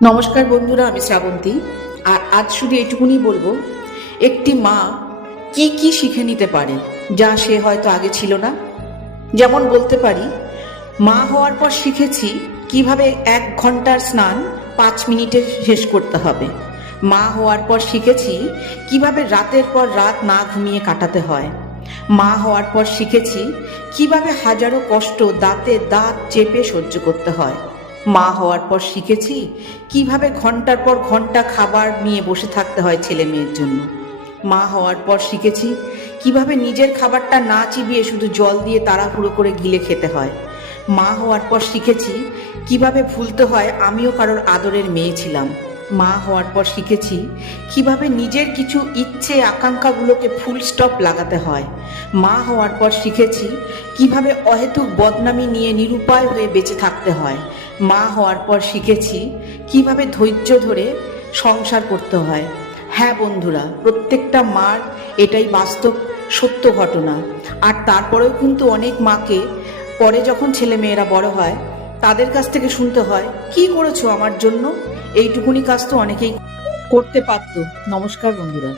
নমস্কার বন্ধুরা, আমি শ্রাবন্তী। আর আজ শুধু এইটুকুনি বলবো, একটি মা কি কি শিখে নিতে পারে যা সে হয়তো আগে ছিল না। যেমন বলতে পারি, মা হওয়ার পর শিখেছি কিভাবে 1 ঘন্টার স্নান 5 মিনিটে শেষ করতে হবে। মা হওয়ার পর শিখেছি কিভাবে রাতের পর রাত না ঘুমিয়ে কাটাতে হয়। মা হওয়ার পর শিখেছি কিভাবে হাজারো কষ্ট দাঁতে দাঁত চেপে সহ্য করতে হয়। মা হওয়ার পর শিখেছি কিভাবে ঘন্টার পর ঘন্টা খাবার নিয়ে বসে থাকতে হয় ছেলে মেয়ের জন্য। মা হওয়ার পর শিখেছি কিভাবে নিজের খাবারটা না চিবিয়ে শুধু জল দিয়ে তাড়াহুড়ো করে গিলে খেতে হয়। মা হওয়ার পর শিখেছি কিভাবে ভুলতে হয় আমিও কারোর আদরের মেয়ে ছিলাম। মা হওয়ার পর শিখেছি কিভাবে নিজের কিছু ইচ্ছে আকাঙ্ক্ষাগুলোকে ফুল স্টপ লাগাতে হয়। মা হওয়ার পর শিখেছি কিভাবে অহেতুক বদনামি নিয়ে নিরুপায় হয়ে বেঁচে থাকতে হয়। মা হওয়ার পর শিখেছি কিভাবে ধৈর্য ধরে সংসার করতে হয়। হ্যাঁ বন্ধুরা, প্রত্যেকটা মার এটাই বাস্তব সত্য ঘটনা। আর তারপরেও কিন্তু অনেক মাকে পরে যখন ছেলে মেয়েরা বড় হয় তাদের কাছ থেকে শুনতে হয়, কি করেছো আমার জন্য? এইটুকুনি কাজ তো অনেকেই করতে পারতো। নমস্কার বন্ধুরা।